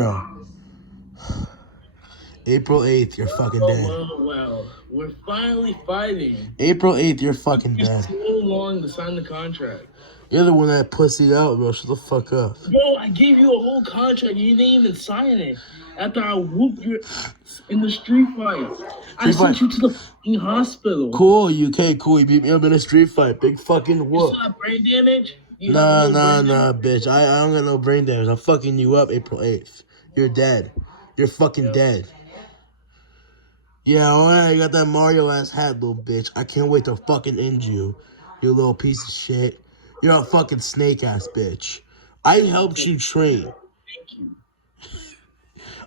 Bro, April 8th, you're fucking Oh, dead. well. We're finally fighting. April 8th, you're It fucking took you dead. so long to sign the contract. You're the one that pussied out, bro. Shut the fuck up. Bro, I gave you a whole contract. You didn't even sign it. After I whooped you in the street fight. I Street fight. sent you to the fucking hospital. Cool, UK, cool. You beat me up in a street fight. Big fucking You whoop. still have brain damage? You have a Nah, little nah, brain nah, damage? bitch. I don't got no brain damage. I'm fucking you up April 8th. You're dead. You're fucking Yeah. dead. Yeah, alright, you got that Mario ass hat, little bitch. I can't wait to fucking end you. You little piece of shit. You're a fucking snake ass bitch. I helped you train. Thank you.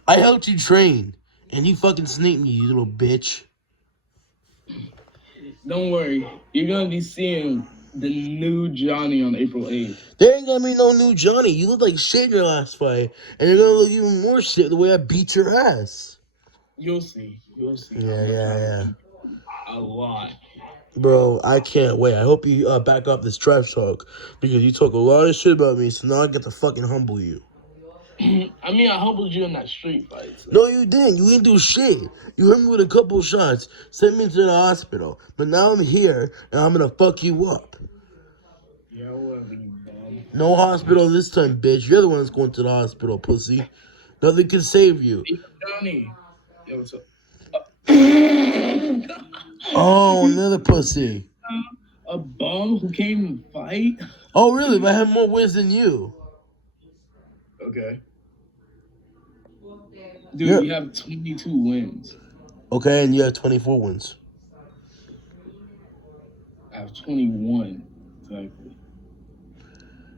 I helped you train. And you fucking snaked me, you little bitch. Don't worry. You're going to be seeing the new Johnny on April 8th. There ain't gonna be no new Johnny. You look like shit in your last fight. And you're gonna look even more shit the way I beat your ass. You'll see. You'll see. Yeah. A lot. Bro, I can't wait. I hope you back up this trash talk. Because you talk a lot of shit about me, so now I get to fucking humble you. I mean, I humbled you in that street fight. So. No, you didn't. You didn't do shit. You hit me with a couple shots, sent me to the hospital. But now I'm here, and I'm gonna fuck you up. Yeah, whatever, you bum. No hospital this time, bitch. You're the one that's going to the hospital, pussy. Nothing can save you. Hey, Johnny. Yo, what's up? Oh, another pussy. A bum who came and fight? Oh, really? But I have more wins than you. Okay. Dude, Yeah. you have 22 wins. Okay, and you have 24 wins. I have 21. Exactly.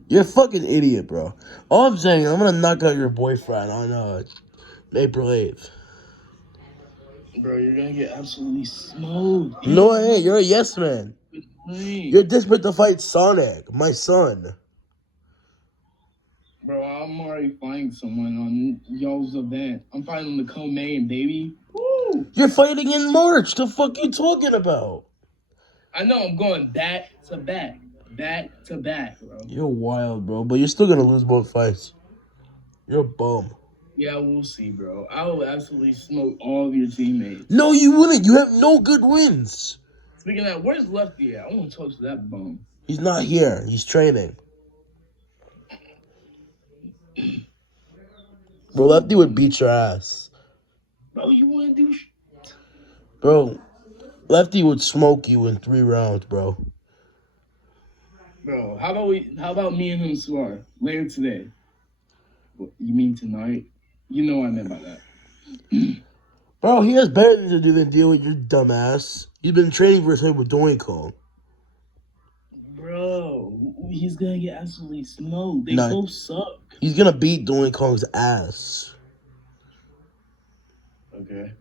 You're a fucking idiot, bro. All I'm saying, I'm gonna knock out your boyfriend on April 8th. Bro, you're gonna get absolutely smoked. No, I ain't. You're a yes man. Hey. You're desperate to fight Sonic, my son. Bro, I'm already fighting someone on y'all's event. I'm fighting the co-main, baby. Woo! You're fighting in March. The fuck you talking about? I know I'm going back to back. Back to back, bro. You're wild, bro. But you're still gonna lose both fights. You're a bum. Yeah, we'll see, bro. I will absolutely smoke all of your teammates. No, you wouldn't. You have no good wins. Speaking of that, where's Lefty at? I want to talk to that bum. He's not here. He's training. Bro, Lefty would beat your ass. Bro, you want to do Bro, Lefty would smoke you in 3 rounds, bro. Bro, how about me and him spar later today? What, you mean tonight? You know what I meant by that. Bro, he has better things to do than deal with your dumb ass. He's been training for him with Donkey Kong. Bro, he's gonna get absolutely smoked. They Nah. both suck. He's gonna beat Donkey Kong's ass. Okay.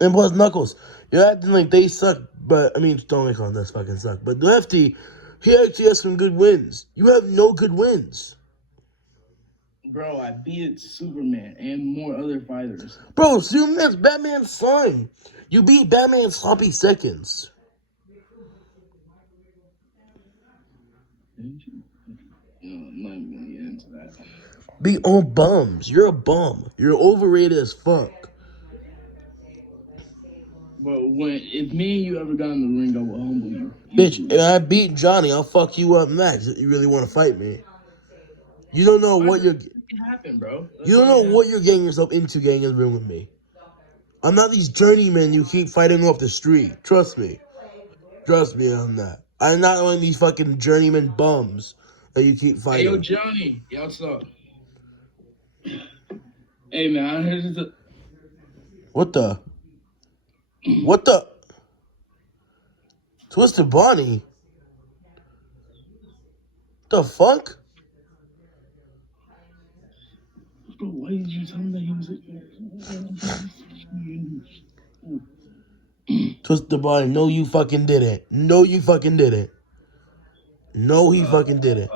And plus Knuckles. You're acting like they suck, but I mean Donkey Kong does fucking suck. But Lefty, he actually has some good wins. You have no good wins. Bro, I beat Superman and more other fighters. Bro, Superman's Batman's son. You beat Batman in sloppy seconds. Didn't you? No, I'm not even gonna get into that. Beat all bums. You're a bum. You're overrated as fuck. But if me and you ever got in the ring, I will humble you. Bitch, if I beat Johnny, I'll fuck you up next. You really want to fight me? You don't know what you're. It can happen, bro. You don't know what you're getting yourself into getting in the ring with me. I'm not these journeymen you keep fighting off the street. Trust me. Trust me on that. I'm not one of these fucking journeyman bums that you keep Hey, fighting. yo, Johnny. Yo, what's up? Hey, man, I heard this. What the? What the? Twisted Bonnie? The fuck? Bro, why did you tell me that he was Twisted Bonnie, no you fucking didn't. No you fucking didn't. No he fucking didn't.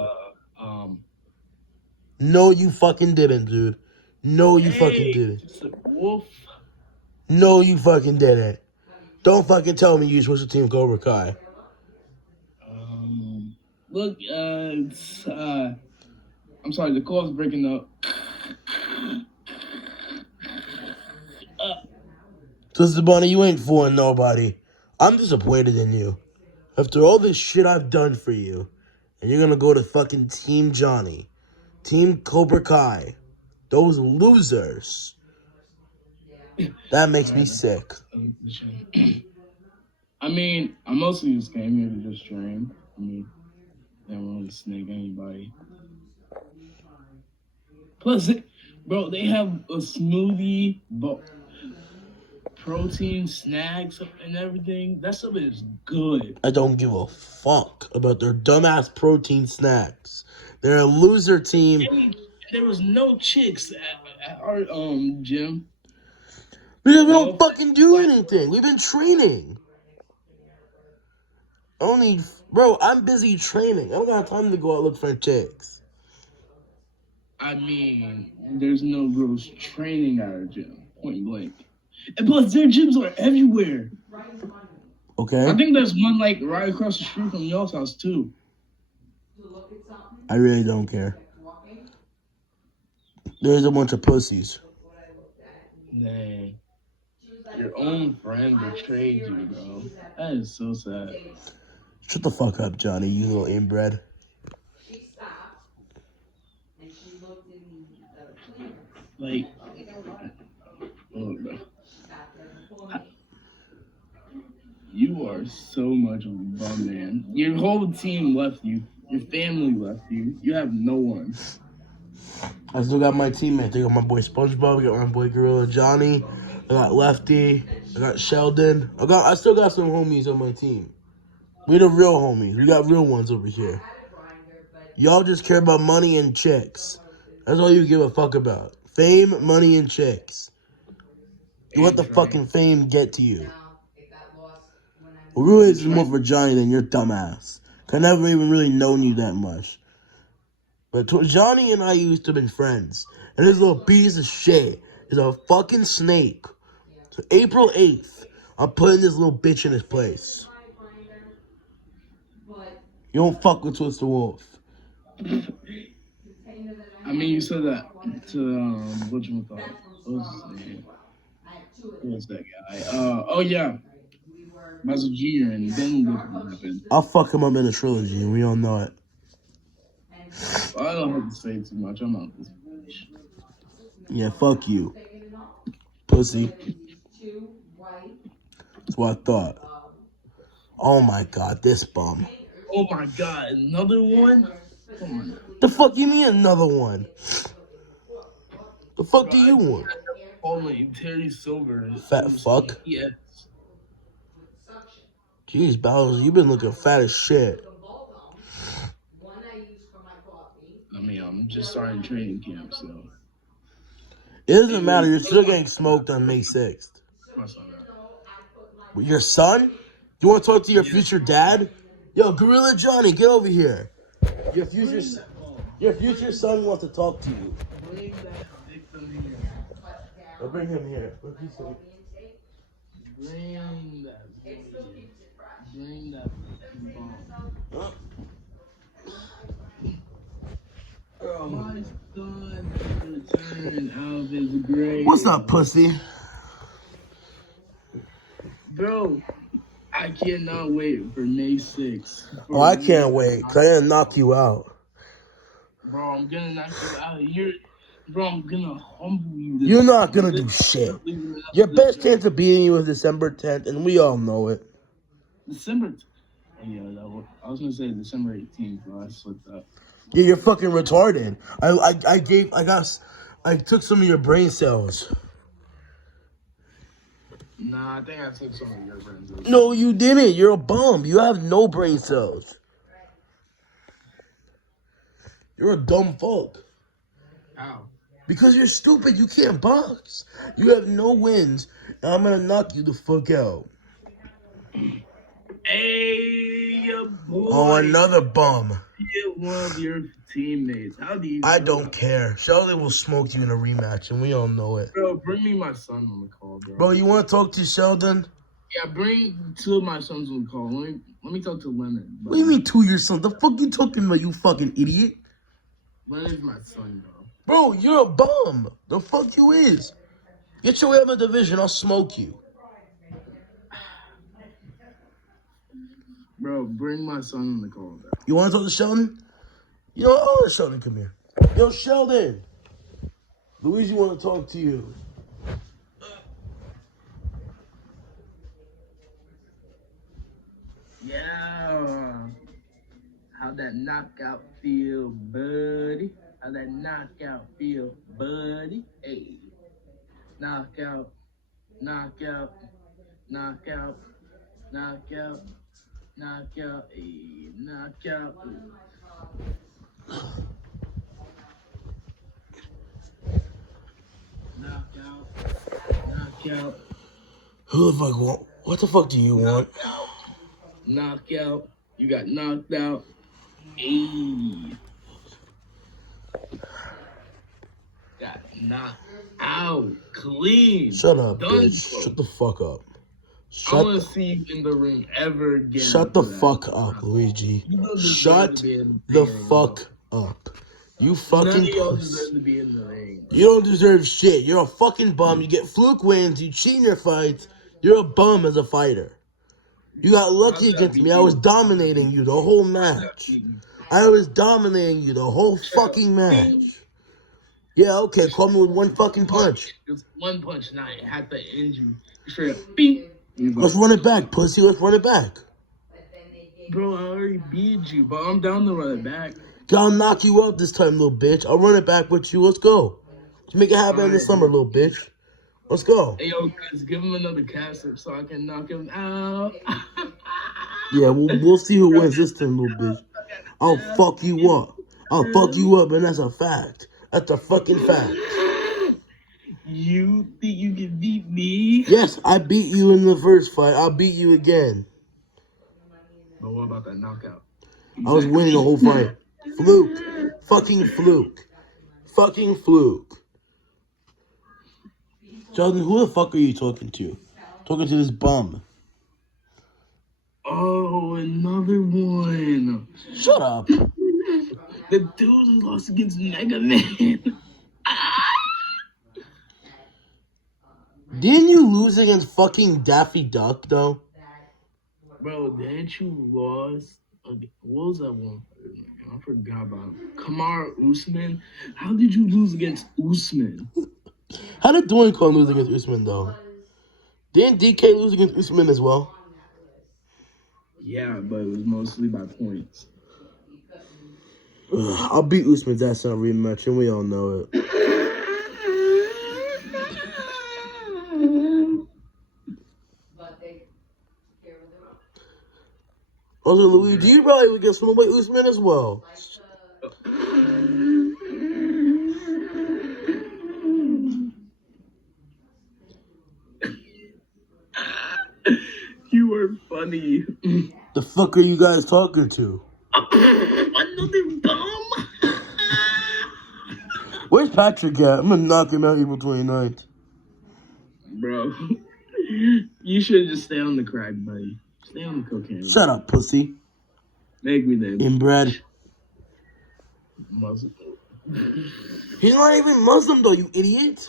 No you fucking didn't, dude. No you fucking didn't. Wolf. No you fucking didn't. Don't fucking tell me you switched to Team Cobra Kai. Look, I'm sorry, the call's breaking up. Twisted Bunny, you ain't fooling nobody. I'm disappointed in you. After all this shit I've done for you, and you're gonna go to fucking Team Johnny, Team Cobra Kai, those losers. That makes me sick. I mean, I mostly just came here to just train. I mean, I don't want to snake anybody. Plus, bro, they have a smoothie, protein snacks and everything. That stuff is good. I don't give a fuck about their dumbass protein snacks. They're a loser team. And there was no chicks at our gym. Because we don't fucking do anything. We've been training. Bro, I'm busy training. I don't got time to go out look for chicks. I mean, there's no girls training at our gym, point blank. And plus, their gyms are everywhere. Okay? I think there's one like right across the street from y'all's house too. I really don't care. There's a bunch of pussies. Dang. Your own friend betrayed you, bro. That is so sad. Shut the fuck up, Johnny, you little inbred. Like, oh, bro. You are so much of a bum, man. Your whole team left you. Your family left you. You have no one. I still got my teammates. I got my boy SpongeBob. I got my boy Gorilla Johnny. I got Lefty. I got Sheldon. I still got some homies on my team. We the real homies. We got real ones over here. Y'all just care about money and chicks. That's all you give a fuck about. Fame, money, and chicks. You let the fucking fame get to you. Well, really, this is more for Johnny than your dumbass. I never even really known you that much. But Johnny and I used to have been friends. And this little piece of shit is a fucking snake. So April 8th, I'm putting this little bitch in his place. You don't fuck with Twisted Wolf. I mean, you said that to whatchamacallit. What was his name? Who was that guy? Oh yeah, Bowser Jr. And then look what happened. I'll fuck him up in a trilogy, and we all know it. Well, I don't have to say too much. I'm out this bitch. Yeah, fuck you, pussy. That's what I thought. Oh my god, this bum. Oh my god, another one? Come on. The fuck you mean another one? The fuck do you want? Only Terry Silver. Fat fuck. Yes. Jeez, Bowser, you been looking fat as shit. I mean, I'm just starting training camp, so. It doesn't matter, you're still getting smoked on May 6th. With your son? You want to talk to your future dad? Yo, Gorilla Johnny, get over here. Your future son wants to talk to you. Bring that victim here. I'll bring him here. Bring that. Bring that bomb. My son returned out of his grave. What's up, pussy? Bro, I cannot wait for May 6th. Oh, I can't wait, because I'm going to knock you out. Bro, I'm gonna knock you out. Bro, I'm gonna humble you. You're not going to do shit. Your best chance of beating you is December 10th, and we all know it. December. Yeah, I was gonna say December 18th, but I slipped up. Yeah, you're fucking retarded. I took some of your brain cells. Nah, I think I took some of your brain cells. No, you didn't. You're a bum. You have no brain cells. You're a dumb fuck. How? Because you're stupid. You can't box. You have no wins, and I'm gonna knock you the fuck out. Hey, boy. Oh, another bum. Get one of your teammates. How do you? I don't care. Sheldon will smoke you in a rematch, and we all know it. Bro, bring me my son on the call, bro. Bro, you want to talk to Sheldon? Yeah, bring two of my sons on the call. Let me talk to Leonard. What do you mean two of your sons? The fuck you talking about, you fucking idiot? Leonard's my son, bro. Bro, you're a bum. The fuck you is. Get your way out of the division, I'll smoke you. Bro, bring my son in the call back. You want to talk to Sheldon? You know what? Oh, Sheldon, come here. Yo, Sheldon. Luigi want to talk to you. Yeah. How'd that knockout feel, buddy? How'd that knockout feel, buddy? Hey. Knockout. Knockout. Knockout. Knockout. Knockout. Hey. Knockout. Knockout. Knockout. Who the fuck want? What the fuck do you want? Knockout. You got knocked out. Ayy. Got knocked out. Clean. Shut up, Done bitch. for. Shut the fuck up. I want to see you in the ring ever again. Shut the after that. fuck up, Luigi. You don't deserve Shut to be in the ring, fuck up. You None fucking of y'all puss. deserve to be in the ring. You don't deserve shit. You're a fucking bum. You get fluke wins. You cheat in your fights. You're a bum as a fighter. You got lucky against me. I was dominating you the whole match. I was dominating you the whole fucking match. Yeah, okay. Call me with one fucking punch. Just one punch, and I had to end you. Straight up, beep. Let's run it back, pussy. Let's run it back. Bro, I already beat you, but I'm down to run it back. I'll knock you out this time, little bitch. I'll run it back with you. Let's go. Let's make it happen in the summer, little bitch. Let's go. Hey, yo, guys, give him another caster so I can knock him out. Yeah, we'll see who wins this time, little bitch. I'll fuck you up. I'll fuck you up, and that's a fact. That's a fucking fact. You think you can beat me? Yes, I beat you in the first fight. I'll beat you again. But what about that knockout? I was winning the whole fight. Fluke. Fucking fluke. Fucking fluke. Jordan, who the fuck are you talking to? Talking to this bum. Oh, another one. Shut up. The dude who lost against Mega Man. Didn't you lose against fucking Daffy Duck, though? Bro, didn't you lose? What was that one? I forgot about him. Kamar Usman. How did you lose against Usman? How did Doink Kong lose against Usman, though? Didn't DK lose against Usman as well? Yeah, but it was mostly by points. Ugh, I'll beat Usman's ass in a rematch, and we all know it. Also, Luigi, you probably would get swindled by Usman as well. You were funny. The fuck are you guys talking to? Another bum. Where's Patrick at? I'm gonna knock him out April 29th. Bro, you should just stay on the crack, buddy. Stay on the cocaine. Shut up, pussy. Make me then. Inbred. Muscle. He's not even Muslim, though, you idiot.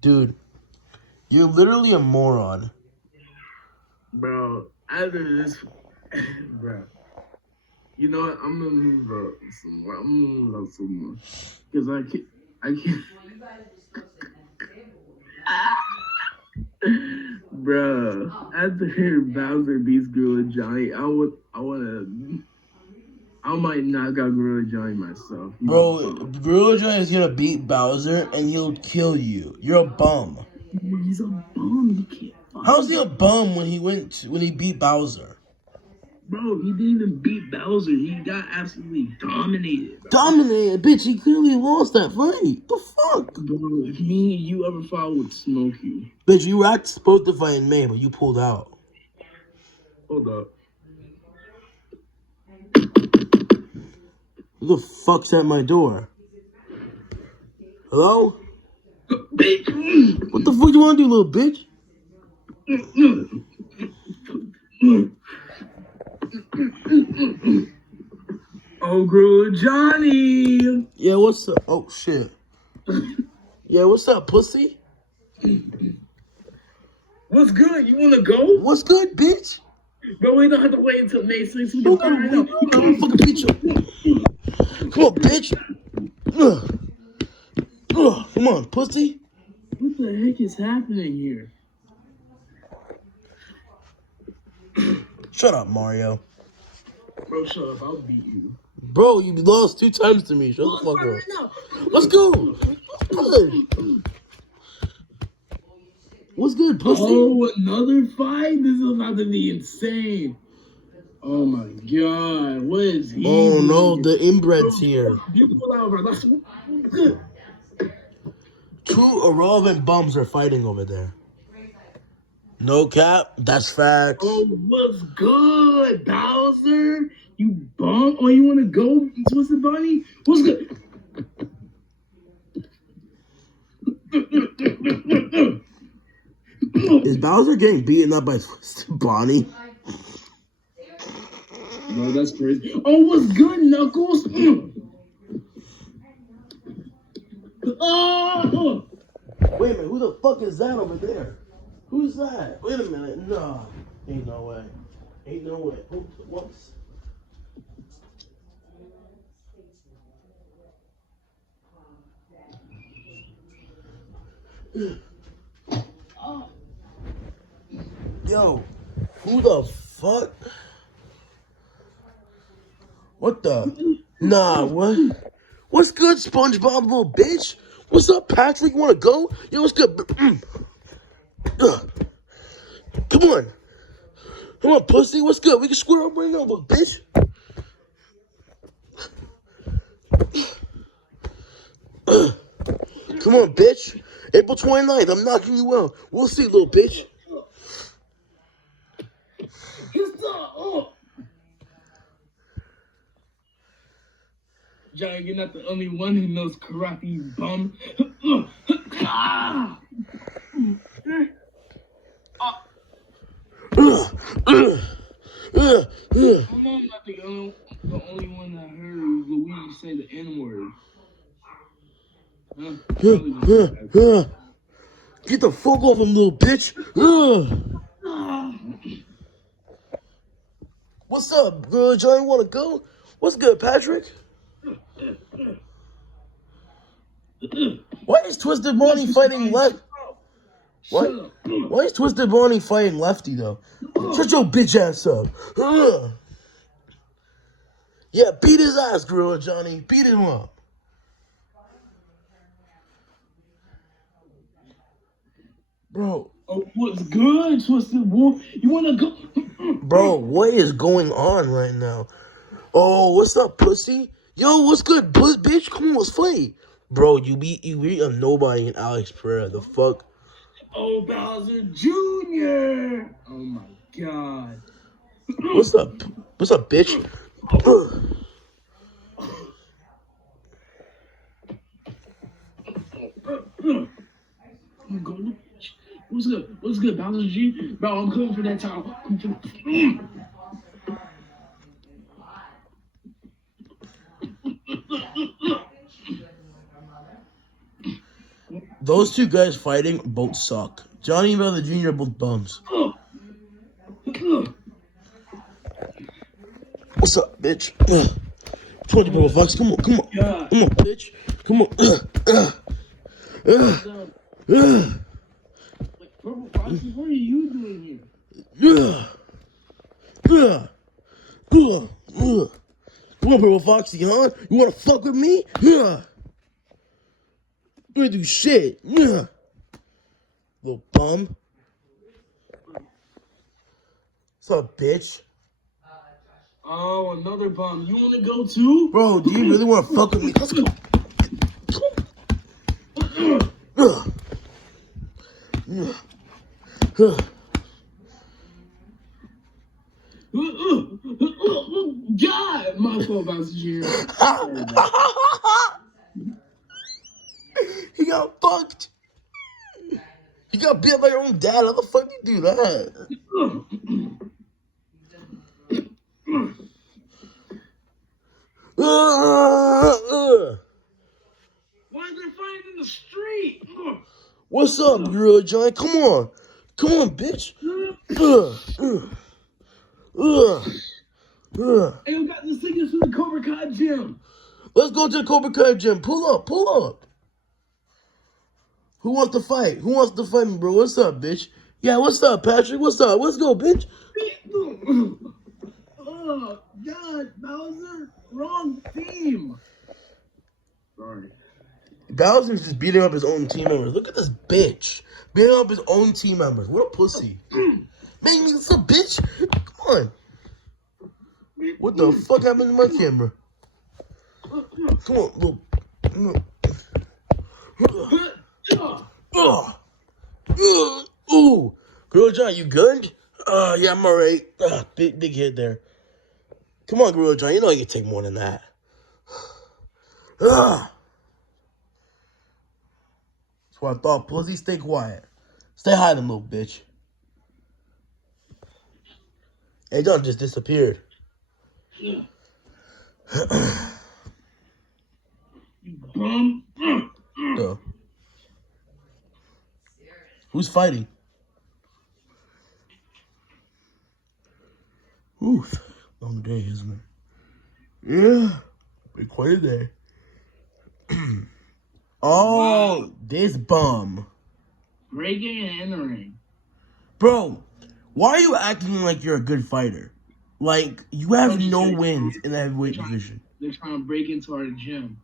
Dude, you're literally a moron. Bro, after this, bro, you know what? I'm gonna move up some more. I'm gonna move up some more. Because I can't. Bro, after Bowser beats Gorilla Johnny, I might knock out Gorilla Johnny myself. Bro, Gorilla Johnny is gonna beat Bowser and he'll kill you. You're a bum. He's a bum. He can't fight. How's he a bum when he beat Bowser? Bro, he didn't even beat Bowser. He got absolutely dominated. Bro. Dominated, bitch. He clearly lost that fight. The fuck? Bro, if me and you ever fought, would smoke you. Bitch, you were actually supposed to fight in May, but you pulled out. Hold up. Who the fuck's at my door? Hello? Bitch. What the fuck do you want to do, little bitch? Oh, girl, Johnny. Yeah, what's up? Oh, shit. Yeah, what's up, pussy? What's good? You wanna go? What's good, bitch? Bro, we don't have to wait until May 6th. We Don't can gotta go wait. Come on, fucking bitch. Come on, bitch. Come on, pussy. What the heck is happening here? Shut up, Mario. Bro, shut up. I'll beat you. Bro, you lost 2 times to me. Shut the fuck up. Let's go. What's good, pussy? Oh, another fight? This is about to be insane. Oh my god. What is he Oh doing no, here? the inbred's here. You pull out, bro. That's good. 2 irrelevant bums are fighting over there. No cap, that's facts. Oh, what's good, Bowser? You bum? Oh, you want to go, Twisted Bunny? What's good? Is Bowser getting beaten up by Twisted Bonnie? No, that's crazy. Oh, what's good, Knuckles? Oh! Wait a minute, who the fuck is that over there? Who's that? Wait a minute, no. Ain't no way. Ain't no way. Whoops. Yo, who the fuck? What the? Nah, what? What's good, SpongeBob, little bitch? What's up, Patrick? You wanna go? Yo, what's good? Come on. Come on, pussy. What's good? We can square up right now, little bitch. Come on, bitch. April 29th, I'm knocking you out. We'll see, little bitch. Johnny, you're not the only one who knows karate, you bum. I'm not the only one that heard Luigi say the N-word. Get the fuck off him, little bitch. What's up, Johnny? Wanna go? What's good, Patrick? Why is Twisted Bonnie fighting left? What? Why is Twisted Bonnie fighting Lefty though? Shut your bitch ass up. Yeah, beat his ass, Gorilla Johnny. Beat him up. Bro. Oh, what's good, Twisted Boy? You wanna go? Bro, what is going on right now? Oh, what's up, pussy? Yo, what's good, bitch? Come on, let's fight. Bro, you beat a nobody in Alex Pereira. The fuck? Oh, Bowser Jr. Oh my god. What's up? What's up, bitch? What's good? What's good, Bowser G? Bro, I'm coming for that title. Those 2 guys fighting both suck. Johnny and Bowser Jr. are both bums. What's up, bitch? 20 Purple Fox, come on, come on. Come on, bitch. Come on. Purple Foxy, what are you doing here? Come on, Purple Foxy, huh? You wanna fuck with me? You ain't do shit. Little bum. What's up, bitch? Oh, another bum. You wanna go too? Bro, do you really wanna fuck with me? Let's go. God, my fault, Bowser Jr. He got fucked. You got beat by your own dad. How the fuck do you do that? Why are they fighting in the street? What's up, Gorilla John? Come on. Come on, bitch. Hey, we got the tickets to the Cobra Kai gym. Let's go to the Cobra Kai gym. Pull up. Who wants to fight? Who wants to fight me, bro? What's up, bitch? Yeah, what's up, Patrick? What's up? Let's go, bitch. Oh, God, Bowser. Wrong team. Sorry. Bowser's just beating up his own team members. Look at this bitch. Beating up his own team members. What a pussy. Man, what's up, bitch? Come on. What the fuck happened to my camera? Come on, little. Ooh. Gorilla John, you good? Yeah, I'm alright. Big hit there. Come on, Gorilla John. You know you can take more than that. That's what I thought. Pussy, stay quiet. Stay hiding, little bitch. Hey, John just disappeared. So, who's fighting? Oof. Long day, isn't it? Yeah. Been quite a day. Oh, wow. This bum. Breaking and entering. Bro, why are you acting like you're a good fighter? Like, you have no wins in the heavyweight division. They're trying to break into our gym.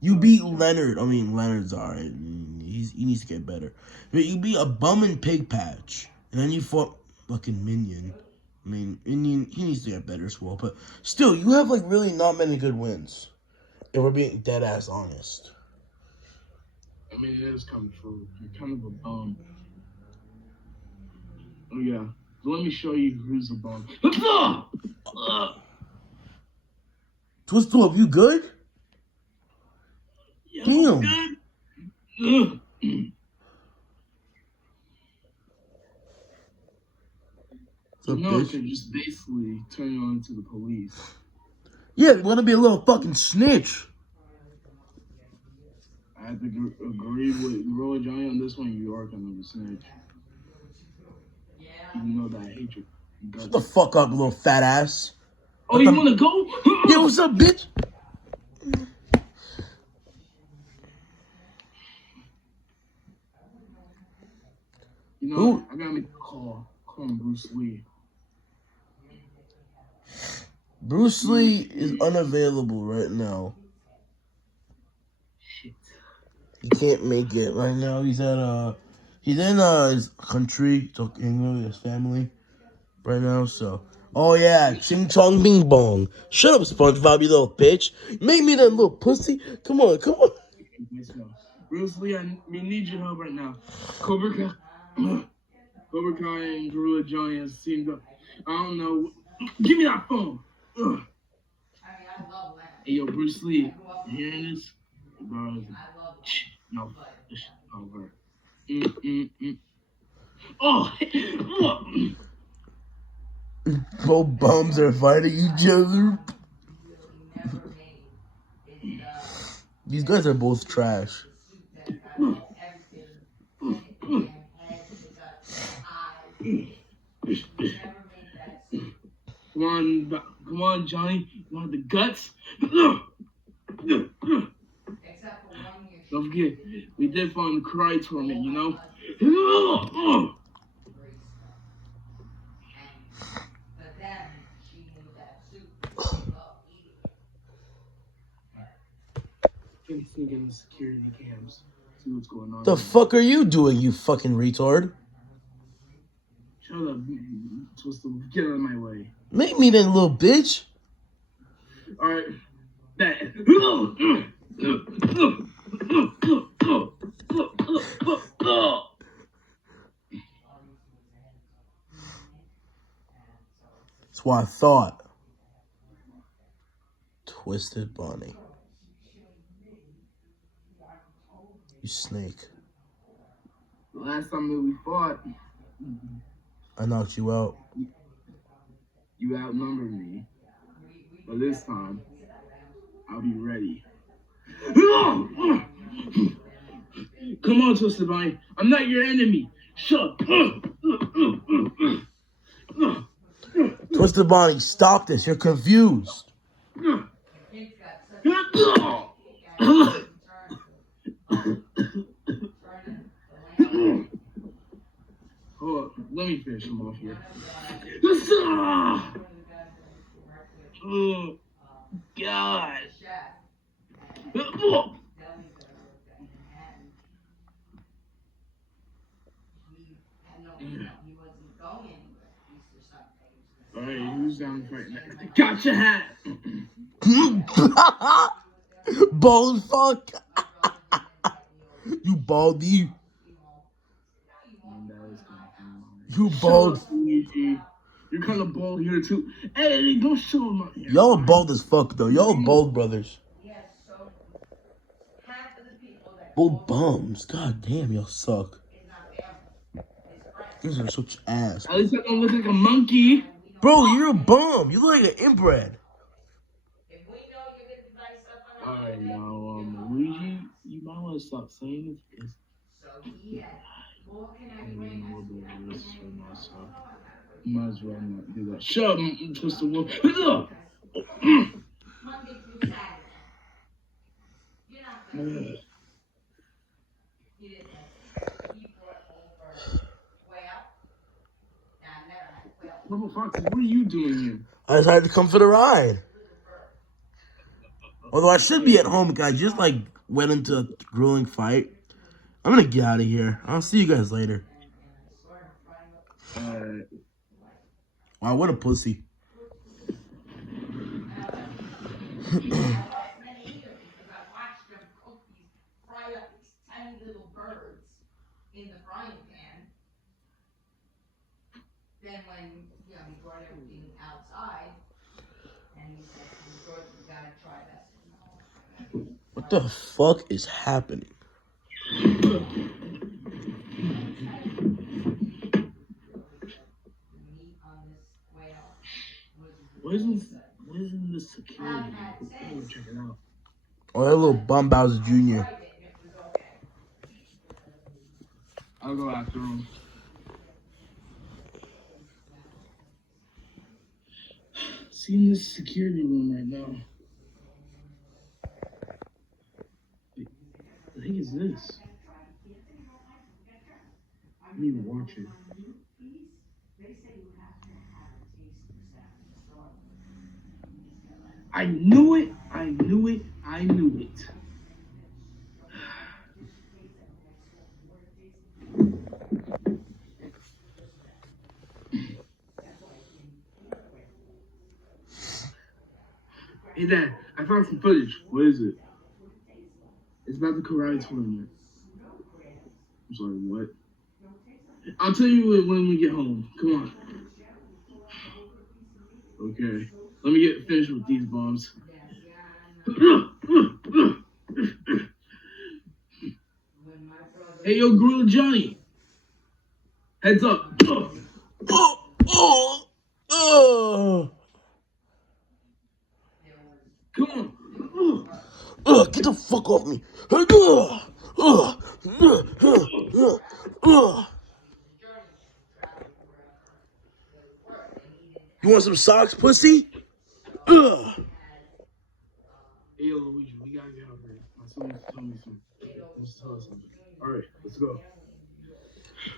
You beat Leonard. I mean, Leonard's alright. He needs to get better. But you beat a bum and pig patch. And then you fought fucking Minion. I mean, Minion, he needs to get better as well. But still, you have, like, really not many good wins. If we're being dead-ass honest. I mean, it is coming true. You're kind of a bum. Oh, yeah. So let me show you who's a bum. Twist up, you good? Yeah, damn. So no, they're just basically turning on to the police. Yeah, they want to be a little fucking snitch. I have to agree with Gorilla Johnny on this one. You are kind of a snitch. Even though that I hate you. Shut the fuck up, little fat ass. Oh, you want to go? Yeah, what's up, bitch? You know, I gotta make a call. Call him Bruce Lee. Bruce Lee is unavailable right now. Shit. He can't make it right now. He's in his country, talking with his family right now. So, oh yeah, ching chong bing bong. Shut up, SpongeBob, you little bitch. Make me that little pussy. Come on. Bruce Lee, we need your help right now. Cobra Kai and Gorilla Johnny has teamed up. I don't know. Give me that phone. Ugh. Hey, yo, Bruce Lee, you hearing this? Bro, no, it's over. Oh, Both bums are fighting each other. These guys are both trash. Come on, Johnny. You want the guts? Don't forget, we did find the karate tournament, you know? Can sneak in the security cams. See what's going on. The fuck are you doing, you fucking retard? Shut up, Twister. Get out of my way. Make me then, little bitch. Alright. That. That's what I thought. Twisted Bonnie. You snake. The last time that we fought, I knocked you out. You outnumbered me. But this time, I'll be ready. Come on, Twisted Bonnie. I'm not your enemy. Shut up. Twisted Bonnie, stop this. You're confused. Hold on, let me finish him off here. Oh, God. Alright, who's down to fight next? Gotcha hat! Bald fuck. You baldy. You bald. Shut up, Luigi. You're kind of bald here too. Hey, don't show him up here. Y'all bald as fuck though. Y'all bald brothers. Both bums. God damn, y'all suck. These are such ass. At least I don't look like a monkey. Bro, you're a bum. You look like an inbred. Alright, now, Luigi, you might want to stop saying this. Might as well not do that. Shut up, Twisted Wolf. Purple Fox, what are you doing here? I decided to come for the ride. Although I should be at home, guys. Just like went into a grueling fight. I'm gonna get out of here. I'll see you guys later. Wow, what a pussy. Then when, you know, he brought everything outside, and he said, you gotta try that. What the fuck is happening? Where's the security? We'll check it out. Oh, that little bum Bowser Jr. I'll go after him. See in this security room right now. The thing is this. I need to watch it. I knew it. I knew it. I knew it. Hey, Dad, I found some footage. What is it? It's about the karate tournament. I'm sorry, what? I'll tell you when we get home. Come on. Okay. Let me get finished with these bombs. Hey, yo, Gorilla Johnny. Heads up. Come on. Get the fuck off me. You want some socks, pussy? Hey, yo, Luigi, we gotta get out of here. My son wants to tell me something. Let's tell us something. All right, let's go.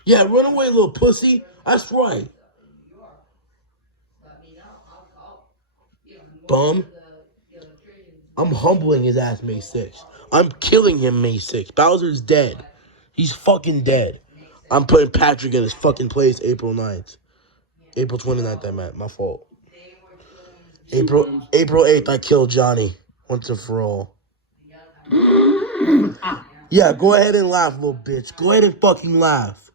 Yeah, run away, little pussy. That's right. Bum. I'm humbling his ass May 6th. I'm killing him May 6th. Bowser's dead. He's fucking dead. I'm putting Patrick in his fucking place April 9th. April 29th, I meant. My fault. April 8th, I killed Johnny. Once and for all. Yeah, go ahead and laugh, little bitch. Go ahead and fucking laugh.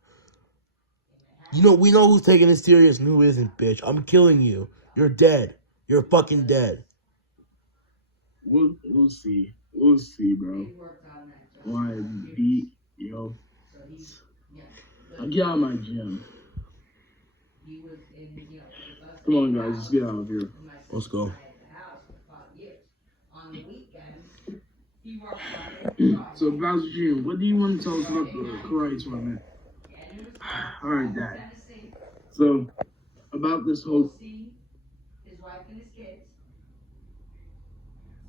You know, we know who's taking this serious and who isn't, bitch. I'm killing you. You're dead. You're fucking dead. We'll see. We'll see, bro. Why beat, yo. I'll get out of my gym. Come on, guys. Let's get out of here. Let's go. He worked Monday through Friday. So, Bowser Jr., what do you want to tell us about the karate tournament? And it was All right, Dad. Tennessee. So, about this Go whole see his wife and his kids.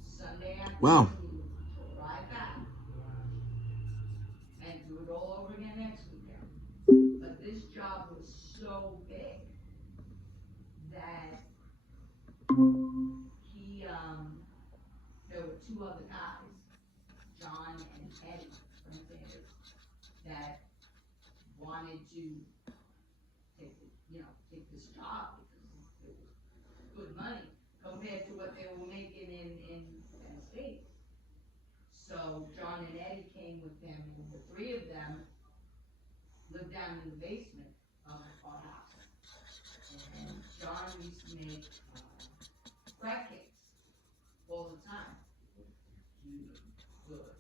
Sunday afternoon. Wow. Drive back. And do it all over again next weekend. But this job was so big that he, there were two other guys, John and Eddie from Sanders, that wanted to take, take this job because it was good money compared to what they were making in Penn State. So John and Eddie came with him, and the three of them lived down in the basement of our house. And John used to make crab cakes all the time. Good.